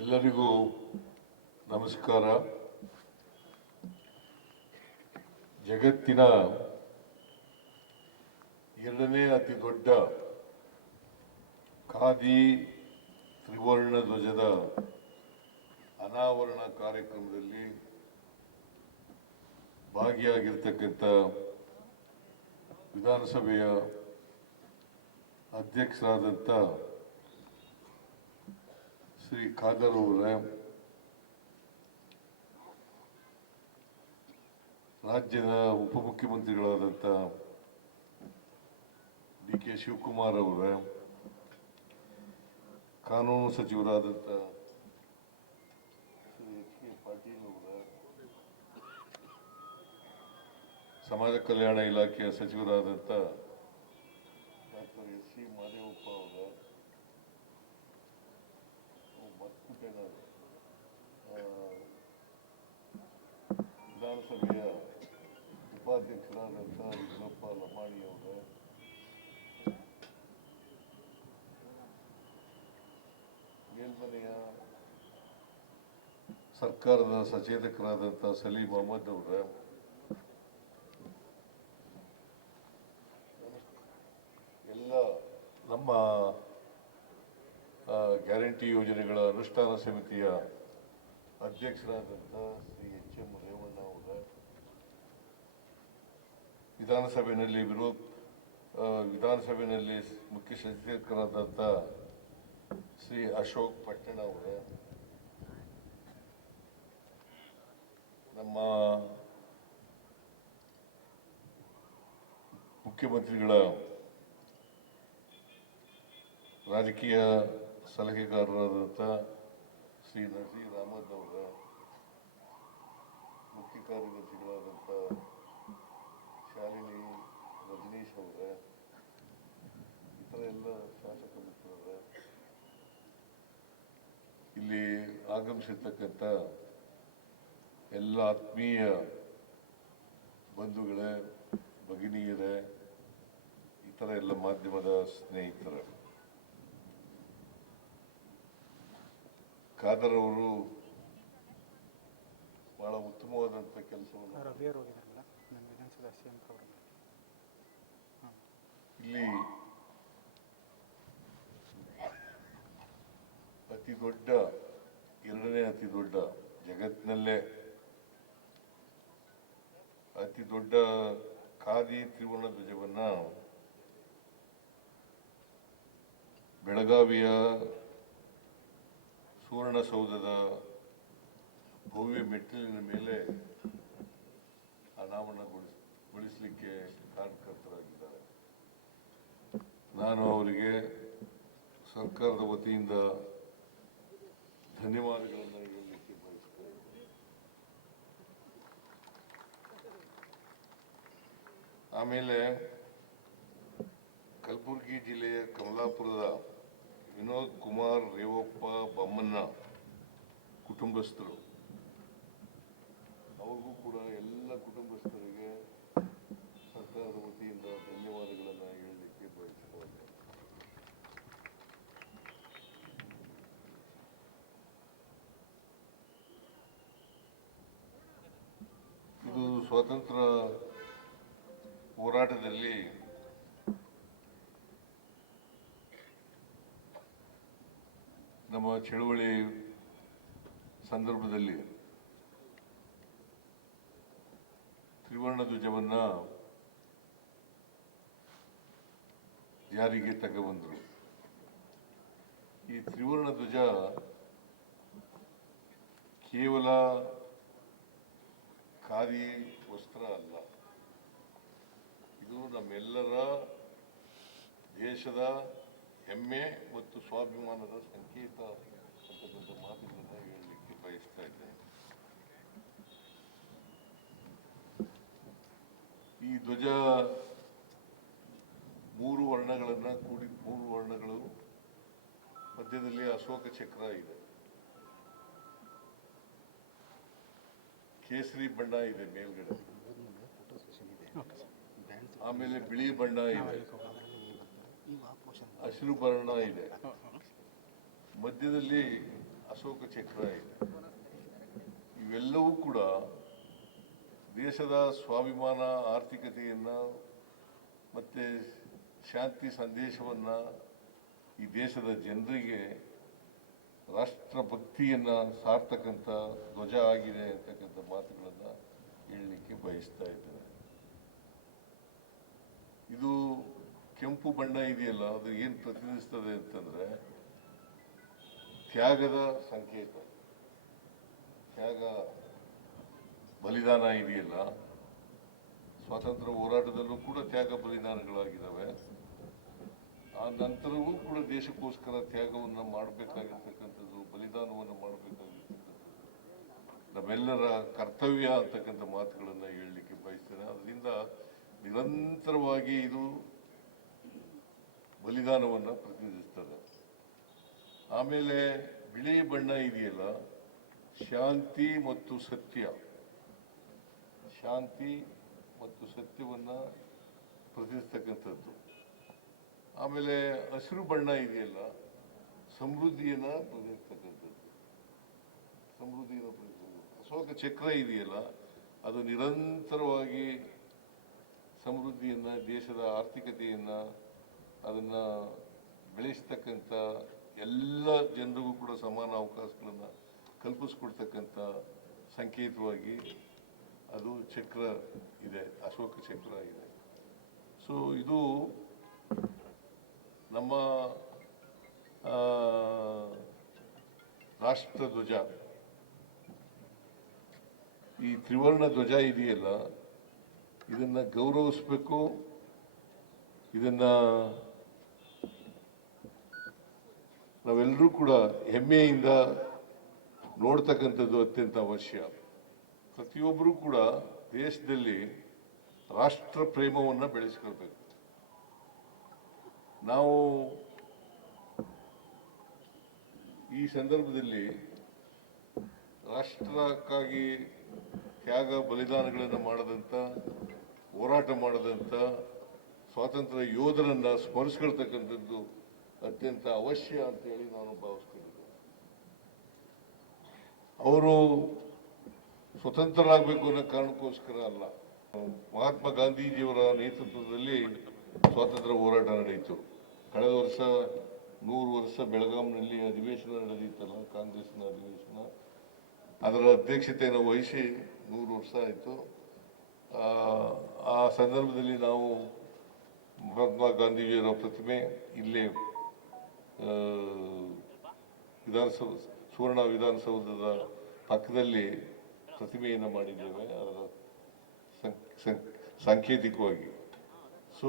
ಎಲ್ಲರಿಗೂ ನಮಸ್ಕಾರ. ಜಗತ್ತಿನ ಎರಡನೇ ಅತಿ ದೊಡ್ಡ ಖಾದಿ ತ್ರಿವರ್ಣ ಧ್ವಜದ ಅನಾವರಣ ಕಾರ್ಯಕ್ರಮದಲ್ಲಿ ಭಾಗಿಯಾಗಿರ್ತಕ್ಕಂಥ ವಿಧಾನಸಭೆಯ ಅಧ್ಯಕ್ಷರಾದಂಥ ಶ್ರೀ ಖಾದರ್ ಅವರೇ, ರಾಜ್ಯದ ಉಪಮುಖ್ಯಮಂತ್ರಿಗಳಾದಂಥ ಡಿ.ಕೆ. ಶಿವಕುಮಾರ್ ಅವರೇ, ಕಾನೂನು ಸಚಿವರಾದಂಥ ಶ್ರೀ ಎಚ್.ಕೆ. ಪಾಟೀಲ್ ಅವರೇ, ಸಮಾಜ ಕಲ್ಯಾಣ ಇಲಾಖೆಯ ಸಚಿವರಾದಂಥ ಡಾಕ್ಟರ್ ಎಸ್.ಸಿ. ಮಾದೇವಪ್ಪ ಅವರೇ, ವಿಧಾನಸಭೆಯ ಉಪಾಧ್ಯಕ್ಷರಾದಂಥ ವಿಜಯಪ್ಪ ಲಮಾಣಿ ಅವರೇ, ಮೇಲ್ಮನೆಯ ಸರ್ಕಾರದ ಸಚೇತಕರಾದಂಥ ಸಲೀಂ ಅಹಮದ್ ಅವರೇ, ಎಲ್ಲ ನಮ್ಮ ಗ್ಯಾರಂಟಿ ಯೋಜನೆಗಳ ಅನುಷ್ಠಾನ ಸಮಿತಿಯ ಅಧ್ಯಕ್ಷರಾದಂಥ ಶ್ರೀ ಎಚ್.ಎಂ. ರೇವಣ್ಣ ಅವರೇ, ವಿಧಾನಸಭೆಯಲ್ಲಿ ಮುಖ್ಯ ಸಚೇತಕರಾದಂಥ ಶ್ರೀ ಅಶೋಕ್ ಪಟ್ಟಣ ಅವರೇ, ನಮ್ಮ ಮುಖ್ಯಮಂತ್ರಿಗಳ ರಾಜಕೀಯ ಸಲಹೆಗಾರರಾದಂಥ ಶ್ರೀ ನಜೀರ್ ಅಹಮದ್ ಅವರ, ಮುಖ್ಯ ಕಾರ್ಯದರ್ಶಿಗಳಾದಂಥ ಶಾಲಿನಿ ರಜನೀಶ್ ಅವರ, ಇತರ ಎಲ್ಲ ಶಾಸಕ ಮಿತ್ರರೇ, ಇಲ್ಲಿ ಆಗಮಿಸಿರ್ತಕ್ಕಂಥ ಎಲ್ಲ ಆತ್ಮೀಯ ಬಂಧುಗಳೇ, ಭಗಿನಿಯರೇ, ಇತರ ಎಲ್ಲ ಮಾಧ್ಯಮದ ಸ್ನೇಹಿತರೇ, ಖಾದರ್ ಅವರು ಬಹಳ ಉತ್ತಮವಾದಂಥ ಕೆಲಸವನ್ನು ಇಲ್ಲಿ ಎರಡನೇ ಅತಿ ದೊಡ್ಡ ಜಗತ್ತಿನಲ್ಲೇ ಅತಿ ದೊಡ್ಡ ಖಾದಿ ತ್ರಿವರ್ಣ ಧ್ವಜವನ್ನ ಬೆಳಗಾವಿಯ ಸುವರ್ಣಸೌಧದ ಭವ್ಯ ಮೆಟ್ಟಿಲಿನ ಮೇಲೆ ಅನಾವರಣಗೊಳಿಸಲಿಕ್ಕೆ ಕಾರಣಕರ್ತರಾಗಿದ್ದಾರೆ. ನಾನು ಅವರಿಗೆ ಸರ್ಕಾರದ ವತಿಯಿಂದ ಧನ್ಯವಾದಗಳನ್ನು ಹೇಳಲಿಕ್ಕೆ ಬಯಸ್ತೇನೆ. ಆಮೇಲೆ ಕಲಬುರಗಿ ಜಿಲ್ಲೆಯ ಕಮಲಾಪುರದ ವಿನೋದ್ ಕುಮಾರ್ ರೇವಪ್ಪ ಬೊಮ್ಮಣ್ಣ ಕುಟುಂಬಸ್ಥರು, ಅವ್ರಿಗೂ ಕೂಡ ಎಲ್ಲ ಕುಟುಂಬಸ್ಥರಿಗೆ ಸರ್ಕಾರದ ವತಿಯಿಂದ ಧನ್ಯವಾದಗಳನ್ನು ಹೇಳಲಿಕ್ಕೆ ಬಯಸುತ್ತೇನೆ. ಇದು ಸ್ವಾತಂತ್ರ್ಯ ಹೋರಾಟದಲ್ಲಿ ನಮ್ಮ ಚಳುವಳಿ ಸಂದರ್ಭದಲ್ಲಿ ತ್ರಿವರ್ಣ ಧ್ವಜವನ್ನ ಜಾರಿಗೆ ತಗೊಂಡ್ಬಂದರು. ಈ ತ್ರಿವರ್ಣ ಧ್ವಜ ಕೇವಲ ಖಾದಿ ವಸ್ತ್ರ ಅಲ್ಲ, ಇದು ನಮ್ಮೆಲ್ಲರ ದೇಶದ ಹೆಮ್ಮೆ ಮತ್ತು ಸ್ವಾಭಿಮಾನದ ಸಂಕೇತ ಅಂತಕ್ಕಂಥ ಮಾತುಗಳನ್ನು ಹೇಳಲಿಕ್ಕೆ ಬಯಸ್ತಾ ಇದ್ದೇನೆ. ಈ ಧ್ವಜ ಮೂರು ವರ್ಣಗಳು, ಮಧ್ಯದಲ್ಲಿ ಅಶೋಕ ಚಕ್ರ ಇದೆ, ಕೇಸರಿ ಬಣ್ಣ ಇದೆ ಮೇಲ್ಗಡೆ, ಆಮೇಲೆ ಬಿಳಿ ಬಣ್ಣ ಇದೆ, ಹಸಿರು ಬಣ್ಣ ಇದೆ, ಮಧ್ಯದಲ್ಲಿ ಅಶೋಕ ಚಕ್ರ ಇದೆ. ಇವೆಲ್ಲವೂ ಕೂಡ ದೇಶದ ಸ್ವಾಭಿಮಾನ, ಆರ್ಥಿಕತೆಯನ್ನು ಮತ್ತು ಶಾಂತಿ ಸಂದೇಶವನ್ನು ಈ ದೇಶದ ಜನರಿಗೆ ರಾಷ್ಟ್ರಭಕ್ತಿಯನ್ನು ಸಾರ್ತಕ್ಕಂಥ ಧ್ವಜ ಆಗಿದೆ ಅಂತಕ್ಕಂಥ ಮಾತುಗಳನ್ನು ಹೇಳಲಿಕ್ಕೆ ಬಯಸ್ತಾ ಇದ್ದೇನೆ. ಇದು ಕೆಂಪು ಬಣ್ಣ ಇದೆಯಲ್ಲ, ಅದು ಏನು ಪ್ರತಿನಿಧಿಸ್ತದೆ ಅಂತಂದರೆ ತ್ಯಾಗದ ಸಂಕೇತ. ತ್ಯಾಗ, ಬಲಿದಾನ ಇದೆಯಲ್ಲ, ಸ್ವಾತಂತ್ರ್ಯ ಹೋರಾಟದಲ್ಲೂ ಕೂಡ ತ್ಯಾಗ ಬಲಿದಾನಗಳಾಗಿದ್ದಾವೆ. ಆ ನಂತರವೂ ಕೂಡ ದೇಶಕ್ಕೋಸ್ಕರ ತ್ಯಾಗವನ್ನು ಮಾಡಬೇಕಾಗಿರ್ತಕ್ಕಂಥದ್ದು, ಬಲಿದಾನವನ್ನು ಮಾಡಬೇಕಾಗಿರ್ತಕ್ಕಂಥದ್ದು ನಮ್ಮೆಲ್ಲರ ಕರ್ತವ್ಯ ಅಂತಕ್ಕಂಥ ಮಾತುಗಳನ್ನು ಹೇಳಲಿಕ್ಕೆ ಬಯಸ್ತೇನೆ. ಅದರಿಂದ ನಿರಂತರವಾಗಿ ಇದು ಬಲಿದಾನವನ್ನು ಪ್ರತಿನಿಧಿಸ್ತದೆ. ಆಮೇಲೆ ಬಿಳಿ ಬಣ್ಣ ಇದೆಯಲ್ಲ, ಶಾಂತಿ ಮತ್ತು ಸತ್ಯ, ಶಾಂತಿ ಮತ್ತು ಸತ್ಯವನ್ನು ಪ್ರತಿನಿಧಿಸ್ತಕ್ಕಂಥದ್ದು. ಆಮೇಲೆ ಹಸಿರು ಬಣ್ಣ ಇದೆಯಲ್ಲ, ಸಮೃದ್ಧಿಯನ್ನು ಪ್ರತಿನಿಧಿಸ್ತಕ್ಕಂಥದ್ದು, ಸಮೃದ್ಧಿಯನ್ನು ಪ್ರತಿನಿಧಿಸ್ತಕ್ಕಂಥದ್ದು. ಅಶೋಕ ಚಕ್ರ ಇದೆಯಲ್ಲ, ಅದು ನಿರಂತರವಾಗಿ ಸಮೃದ್ಧಿಯನ್ನು, ದೇಶದ ಆರ್ಥಿಕತೆಯನ್ನು, ಅದನ್ನು ಬೆಳೆಸ್ತಕ್ಕಂಥ ಎಲ್ಲ ಜನರಿಗೂ ಕೂಡ ಸಮಾನ ಅವಕಾಶಗಳನ್ನು ಕಲ್ಪಿಸ್ಕೊಡ್ತಕ್ಕಂಥ ಸಂಕೇತವಾಗಿ ಅದು ಚಕ್ರ ಇದೆ, ಅಶೋಕ ಚಕ್ರ ಇದೆ. ಸೊ ಇದು ನಮ್ಮ ರಾಷ್ಟ್ರ ಧ್ವಜ. ಈ ತ್ರಿವರ್ಣ ಧ್ವಜ ಇದೆಯಲ್ಲ, ಇದನ್ನು ಗೌರವಿಸಬೇಕು, ಇದನ್ನು ನಾವೆಲ್ಲರೂ ಕೂಡ ಹೆಮ್ಮೆಯಿಂದ ನೋಡ್ತಕ್ಕಂಥದ್ದು ಅತ್ಯಂತ ಅವಶ್ಯ. ಪ್ರತಿಯೊಬ್ಬರೂ ಕೂಡ ದೇಶದಲ್ಲಿ ರಾಷ್ಟ್ರ ಪ್ರೇಮವನ್ನು ಬೆಳೆಸ್ಕೊಳ್ಬೇಕು. ನಾವು ಈ ಸಂದರ್ಭದಲ್ಲಿ ರಾಷ್ಟ್ರಕ್ಕಾಗಿ ತ್ಯಾಗ ಬಲಿದಾನಗಳನ್ನು ಮಾಡದಂಥ, ಹೋರಾಟ ಮಾಡದಂಥ ಸ್ವಾತಂತ್ರ್ಯ ಯೋಧರನ್ನು ಸ್ಮರಿಸ್ಕೊಳ್ತಕ್ಕಂಥದ್ದು ಅತ್ಯಂತ ಅವಶ್ಯ ಅಂತೇಳಿ ನಾನು ಭಾವಿಸ್ಕೊಂಡಿದ್ದೆ. ಅವರು ಸ್ವತಂತ್ರರಾಗಬೇಕು ಅನ್ನೋ ಕಾರಣಕ್ಕೋಸ್ಕರ ಅಲ್ಲ, ಮಹಾತ್ಮ ಗಾಂಧೀಜಿಯವರ ನೇತೃತ್ವದಲ್ಲಿ ಸ್ವಾತಂತ್ರ್ಯ ಹೋರಾಟ ನಡೆಯಿತು. ಕಳೆದ ವರ್ಷ 100 ವರ್ಷ ಬೆಳಗಾಂನಲ್ಲಿ ಅಧಿವೇಶನ ನಡೆದಿತ್ತಲ್ಲ, ಕಾಂಗ್ರೆಸ್ನ ಅಧಿವೇಶನ, ಅದರ ಅಧ್ಯಕ್ಷತೆಯನ್ನು ವಹಿಸಿ 100 ವರ್ಷ ಆಯಿತು. ಆ ಸಂದರ್ಭದಲ್ಲಿ ನಾವು ಮಹಾತ್ಮ ಗಾಂಧೀಜಿಯವರ ಪ್ರತಿಮೆ ಇಲ್ಲೇ ಸುವರ್ಣ ವಿಧಾನಸೌಧದ ಪಕ್ಕದಲ್ಲಿ ಪ್ರತಿಮೆಯನ್ನು ಮಾಡಿದ್ದೇವೆ, ಅದರ ಸಾಂಕೇತಿಕವಾಗಿ. ಸೊ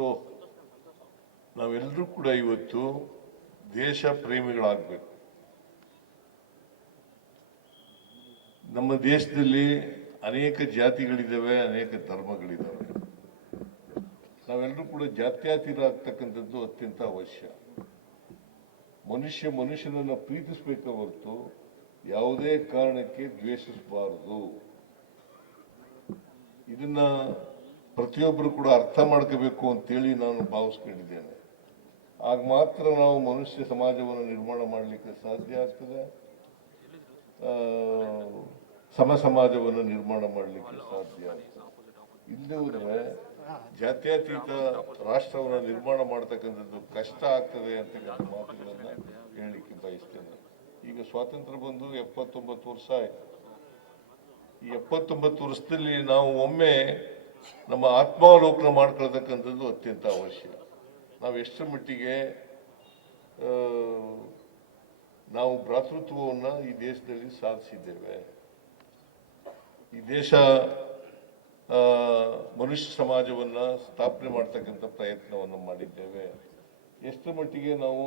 ನಾವೆಲ್ಲರೂ ಕೂಡ ಇವತ್ತು ದೇಶ ಪ್ರೇಮಿಗಳಾಗಬೇಕು. ನಮ್ಮ ದೇಶದಲ್ಲಿ ಅನೇಕ ಜಾತಿಗಳಿದ್ದಾವೆ, ಅನೇಕ ಧರ್ಮಗಳಿದ್ದಾವೆ. ನಾವೆಲ್ಲರೂ ಕೂಡ ಜಾತ್ಯತೀತ ಆಗ್ತಕ್ಕಂಥದ್ದು ಅತ್ಯಂತ ಅವಶ್ಯ. ಮನುಷ್ಯನನ್ನು ಪ್ರೀತಿಸಬೇಕ ಹೊರತು ಯಾವುದೇ ಕಾರಣಕ್ಕೆ ದ್ವೇಷಿಸಬಾರದು. ಇದನ್ನ ಪ್ರತಿಯೊಬ್ಬರು ಕೂಡ ಅರ್ಥ ಮಾಡ್ಕೋಬೇಕು ಅಂತೇಳಿ ನಾನು ಭಾವಿಸ್ಕೊಂಡಿದ್ದೇನೆ. ಆಗ ಮಾತ್ರ ನಾವು ಮನುಷ್ಯ ಸಮಾಜವನ್ನು ನಿರ್ಮಾಣ ಮಾಡಲಿಕ್ಕೆ ಸಾಧ್ಯ ಆಗ್ತದೆ, ಸಮ ಸಮಾಜವನ್ನು ನಿರ್ಮಾಣ ಮಾಡಲಿಕ್ಕೆ ಸಾಧ್ಯ ಆಗ್ತದೆ. ಇಲ್ಲದೇ ಜಾತ್ಯತೀತ ರಾಷ್ಟ್ರವನ್ನು ನಿರ್ಮಾಣ ಮಾಡ್ತಕ್ಕಂಥದ್ದು ಕಷ್ಟ ಆಗ್ತದೆ ಅಂತಕ್ಕಂಥ ಮಾತುಗಳನ್ನು ಹೇಳಲಿಕ್ಕೆ ಬಯಸ್ತೇನೆ. ಈಗ ಸ್ವಾತಂತ್ರ್ಯ ಬಂದು 79 ವರ್ಷ ಆಯಿತು. ಈ 79 ವರ್ಷದಲ್ಲಿ ನಾವು ಒಮ್ಮೆ ನಮ್ಮ ಆತ್ಮಾವಲೋಕನ ಮಾಡ್ಕೊಳ್ತಕ್ಕಂಥದ್ದು ಅತ್ಯಂತ ಅವಶ್ಯ. ನಾವು ಎಷ್ಟರ ಮಟ್ಟಿಗೆ ನಾವು ಭ್ರಾತೃತ್ವವನ್ನು ಈ ದೇಶದಲ್ಲಿ ಸಾಧಿಸಿದ್ದೇವೆ. ಈ ದೇಶ ಮನುಷ್ಯ ಸಮಾಜವನ್ನು ಸ್ಥಾಪನೆ ಮಾಡ್ತಕ್ಕಂಥ ಪ್ರಯತ್ನವನ್ನು ಮಾಡಿದ್ದೇವೆ. ಎಷ್ಟರ ಮಟ್ಟಿಗೆ ನಾವು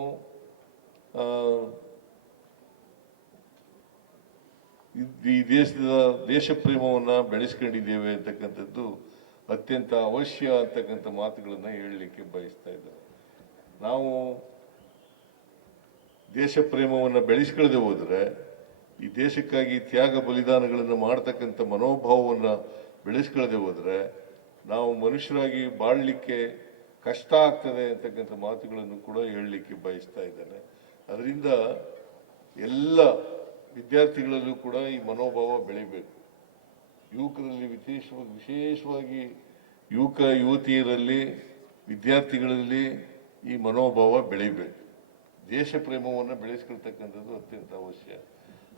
ಈ ದೇಶ ಪ್ರೇಮವನ್ನು ಬೆಳೆಸ್ಕೊಂಡಿದ್ದೇವೆ ಅಂತಕ್ಕಂಥದ್ದು ಅತ್ಯಂತ ಅವಶ್ಯ ಅಂತಕ್ಕಂಥ ಮಾತುಗಳನ್ನು ಹೇಳಲಿಕ್ಕೆ ಬಯಸ್ತಾ ಇದ್ದೇವೆ. ನಾವು ದೇಶ ಪ್ರೇಮವನ್ನು ಬೆಳೆಸ್ಕೊಳ್ಳದೆ ಹೋದರೆ, ಈ ದೇಶಕ್ಕಾಗಿ ತ್ಯಾಗ ಬಲಿದಾನಗಳನ್ನು ಮಾಡ್ತಕ್ಕಂಥ ಮನೋಭಾವವನ್ನು ಬೆಳೆಸ್ಕೊಳ್ಳದೆ ಹೋದರೆ ನಾವು ಮನುಷ್ಯರಾಗಿ ಬಾಳಲಿಕ್ಕೆ ಕಷ್ಟ ಆಗ್ತದೆ ಅಂತಕ್ಕಂಥ ಮಾತುಗಳನ್ನು ಕೂಡ ಹೇಳಲಿಕ್ಕೆ ಬಯಸ್ತಾ ಇದ್ದೇನೆ. ಅದರಿಂದ ಎಲ್ಲ ವಿದ್ಯಾರ್ಥಿಗಳಲ್ಲೂ ಕೂಡ ಈ ಮನೋಭಾವ ಬೆಳಿಬೇಕು. ಯುವಕರಲ್ಲಿ ವಿಶೇಷವಾಗಿ ಯುವಕ ಯುವತಿಯರಲ್ಲಿ ವಿದ್ಯಾರ್ಥಿಗಳಲ್ಲಿ ಈ ಮನೋಭಾವ ಬೆಳಿಬೇಕು. ದೇಶ ಪ್ರೇಮವನ್ನು ಬೆಳೆಸ್ಕೊಳ್ತಕ್ಕಂಥದ್ದು ಅತ್ಯಂತ ಅವಶ್ಯ.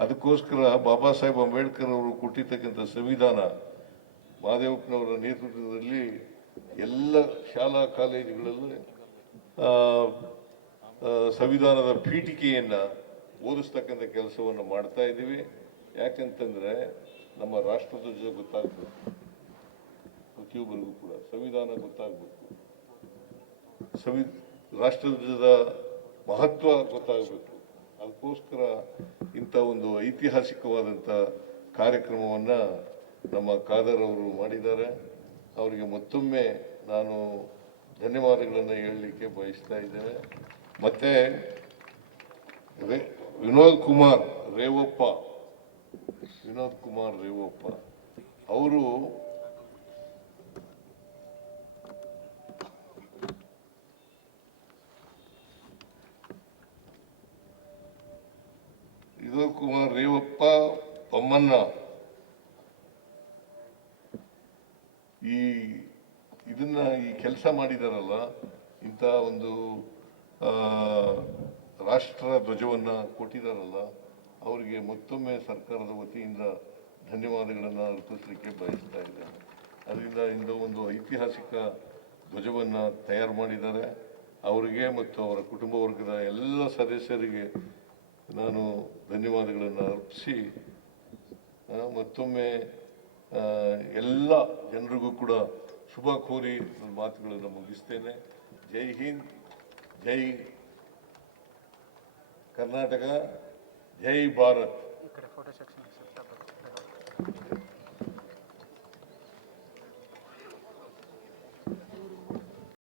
ಅದಕ್ಕೋಸ್ಕರ ಬಾಬಾ ಸಾಹೇಬ್ ಅಂಬೇಡ್ಕರ್ ಅವರು ಕೊಟ್ಟಿರ್ತಕ್ಕಂಥ ಸಂವಿಧಾನ, ಮಹದೇವಪ್ಪನವರ ನೇತೃತ್ವದಲ್ಲಿ ಎಲ್ಲ ಶಾಲಾ ಕಾಲೇಜುಗಳಲ್ಲಿ ಸಂವಿಧಾನದ ಪೀಠಿಕೆಯನ್ನು ಓದಿಸ್ತಕ್ಕಂಥ ಕೆಲಸವನ್ನು ಮಾಡ್ತಾ ಇದ್ದೀವಿ. ಯಾಕಂತಂದ್ರೆ ನಮ್ಮ ರಾಷ್ಟ್ರಧ್ವಜ ಗೊತ್ತಾಗಬೇಕು, ಪ್ರತಿಯೊಬ್ಬರಿಗೂ ಕೂಡ ಸಂವಿಧಾನ ಗೊತ್ತಾಗಬೇಕು, ರಾಷ್ಟ್ರಧ್ವಜದ ಮಹತ್ವ ಗೊತ್ತಾಗಬೇಕು. ಅದಕ್ಕೋಸ್ಕರ ಇಂಥ ಒಂದು ಐತಿಹಾಸಿಕವಾದಂಥ ಕಾರ್ಯಕ್ರಮವನ್ನು ನಮ್ಮ ಖಾದರ್ ಅವರು ಮಾಡಿದ್ದಾರೆ. ಅವರಿಗೆ ಮತ್ತೊಮ್ಮೆ ನಾನು ಧನ್ಯವಾದಗಳನ್ನು ಹೇಳಲಿಕ್ಕೆ ಬಯಸ್ತಾ ಇದ್ದೇನೆ. ಮತ್ತೆ ವಿನೋದ್ ಕುಮಾರ್ ರೇವಪ್ಪ ಅವರು ಬೊಮ್ಮಣ್ಣ ಈ ಕೆಲಸ ಮಾಡಿದಾರಲ್ಲ, ಇಂಥ ಒಂದು ರಾಷ್ಟ್ರ ಧ್ವಜವನ್ನ ಕೊಟ್ಟಿದಾರಲ್ಲ, ಅವರಿಗೆ ಮತ್ತೊಮ್ಮೆ ಸರ್ಕಾರದ ವತಿಯಿಂದ ಧನ್ಯವಾದಗಳನ್ನು ಅರ್ಪಿಸಲಿಕ್ಕೆ ಬಯಸ್ತಾ ಇದ್ದೇನೆ. ಅದರಿಂದ ಇಂದು ಒಂದು ಐತಿಹಾಸಿಕ ಧ್ವಜವನ್ನು ತಯಾರು ಮಾಡಿದ್ದಾರೆ. ಅವರಿಗೆ ಮತ್ತು ಅವರ ಕುಟುಂಬ ವರ್ಗದ ಎಲ್ಲ ಸದಸ್ಯರಿಗೆ ನಾನು ಧನ್ಯವಾದಗಳನ್ನು ಅರ್ಪಿಸಿ ಮತ್ತೊಮ್ಮೆ ಎಲ್ಲ ಜನರಿಗೂ ಕೂಡ ಶುಭ ಕೋರಿ ನನ್ನ ಮಾತುಗಳನ್ನು ಮುಗಿಸ್ತೇನೆ. ಜೈ ಹಿಂದ್, ಜೈ ಕರ್ನಾಟಕ, ಜೈ ಭಾರತ್.